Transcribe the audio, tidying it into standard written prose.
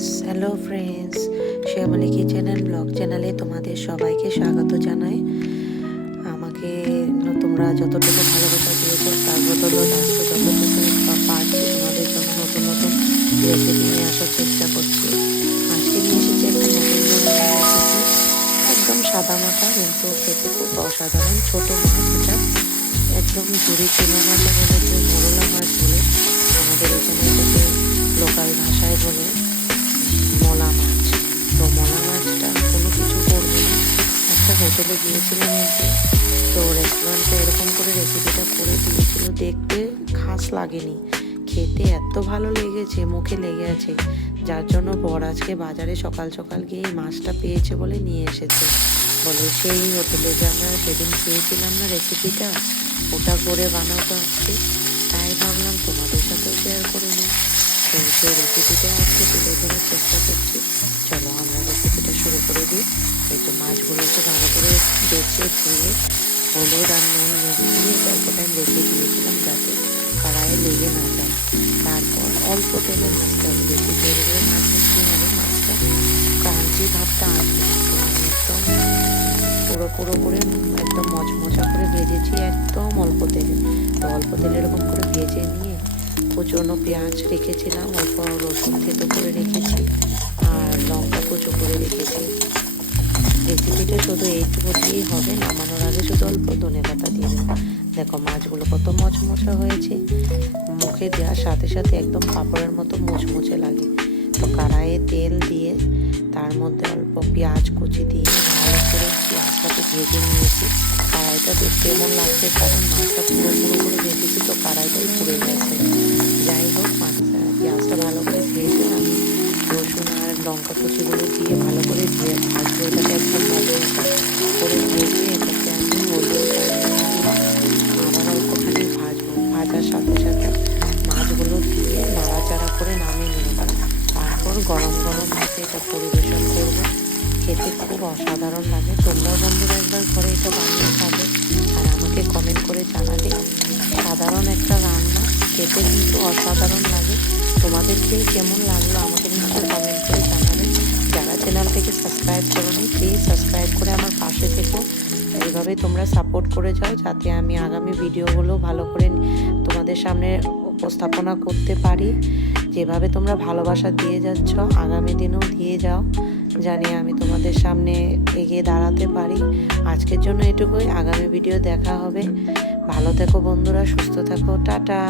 Hello friends, Shyamali kitchen and blog চ্যানেলে তোমাদের সবাইকে স্বাগত জানাই। আমাকে তোমরা যতটুকু ভালোবাসা দিয়েছো তার বদলে আজকে যতটুকু পারছি তোমাদের জন্য নতুন নতুন রেসিপি নিয়ে আসার চেষ্টা করছি। আজকে নিয়ে এসেছি একটা নতুন ধরনের রেসিপি, একদম সাদা মাটা কিন্তু খেতে খুব অসাধারণ। ছোট মাছ, এটা একদম ঝুড়ি চুনো মাছে বলে, যে মোরলা মাছ বলে আমাদের এখানে, এটাকে লোকাল ভাষায় বলে মলা মাছ। তো মলা মাছটা কোনো কিছু করবো না, একটা হোটেলে গিয়েছিলাম একদিন, তো রেস্টুরেন্টে এরকম করে রেসিপিটা করে দিয়েছিল। দেখতে খাস লাগেনি, খেতে এত ভালো লেগেছে, মুখে লেগে আছে, যার জন্য বর আজকে বাজারে সকাল সকাল গিয়ে মাছটা পেয়েছে বলে নিয়ে এসেছে। বলে সেই হোটেলে যে আমরা সেদিন খেয়েছিলাম না রেসিপিটা, ওটা করে বানাতো আজকে, তাই ভাবলাম তোমাদের সাথেও শেয়ার করে নিই। তো সেই রেসিপিটা আজকে তুলে ধরার চেষ্টা করছি। চলো আমরা রেসিপিটা শুরু করে দিই। এই তো মাছগুলোকে ভালো করে বেছে ধুয়ে হলুদ আর নুন মিশিয়ে অল্প টাইম রেখে দিয়েছিলাম যাতে কড়াইয়ে লেগে না যায়। তারপর অল্প তেলে ভাজতে হবে, বেশি তেল দিয়ে ভাজলে কী হবে, মাছটা ক্রাঞ্চি ভাবটা আসবে। তো আমি একদম পুরো পুরো করে একদম মচমচা করে ভেজেছি, একদম অল্প তেলে। তো অল্প তেলে এরকম করে ভেজে নিয়ে কুচনো পেঁয়াজ রেখেছিলাম, অল্প রসুন থেতো করে রেখেছি, আর লঙ্কা কুচো করে রেখেছি। রেসিপিটা শুধু এইটুকু দিয়েই হবে, নামানোর আগে শুধু অল্প ধনেপাতা দিয়ে দেবো। দেখো মাছগুলো কত মচমচা হয়েছে, মুখে দেওয়ার সাথে সাথে একদম পাঁপড়ের মতো মুচমুচে লাগে। তো কড়াইয়ে তেল দিয়ে তার মধ্যে অল্প পেঁয়াজ কুচি দিয়ে ভালো করে পেঁয়াজটাকে ভেজে নিয়েছি। কড়াইটা দেখতে এমন লাগছে কারণ মাছটা পুরো পুরো করে ভেজেছি, তো কড়াইটাই পুড়ে গেছে। যাই হোক, পেঁয়াজটা ভালো করে ভেজে আমি রসুন আর লঙ্কা কুচিগুলো দিয়ে ভালো করে ভাজবো। এটাকে একদম ভালো করে ভেজে এটাকে আমি হলুদ আর নুন দিয়ে আবার অল্পখানি ভাজবো। ভাজার সাথে সাথে মাছগুলো দিয়ে নাড়াচাড়া করে নামিয়ে নেব। তারপর গরম গরম ভাতে এটা পরিবেশন করব। খেতে খুব অসাধারণ লাগে। তোমরা বন্ধুরা একবার ঘরে এটা বানিয়ে খাবে আর আমাকে কমেন্ট করে জানাবে। সাধারণ একটা রান্না, খেতে কিন্তু অসাধারণ লাগে। তোমাদের খেয়ে কেমন লাগলো আমাকে নিশ্চয়ই কমেন্ট করে জানাবে। যারা চ্যানেলটিকে সাবস্ক্রাইব করোনি, প্লিজ সাবস্ক্রাইব করে আমার পাশে থেকো। এইভাবে তোমরা সাপোর্ট করে যাও যাতে আমি আগামী ভিডিওগুলো ভালো করে তোমাদের সামনে উপস্থাপনা করতে পারি। যেভাবে তোমরা ভালোবাসা দিয়ে যাচ্ছ, আগামী দিনেও দিয়ে যাও, জানি আমি তোমাদের সামনে এগিয়ে দাঁড়াতে পারি। আজকের জন্য এটুকুই, আগামী ভিডিও দেখা হবে। ভালো থেকো বন্ধুরা, সুস্থ থাকো, টাটা।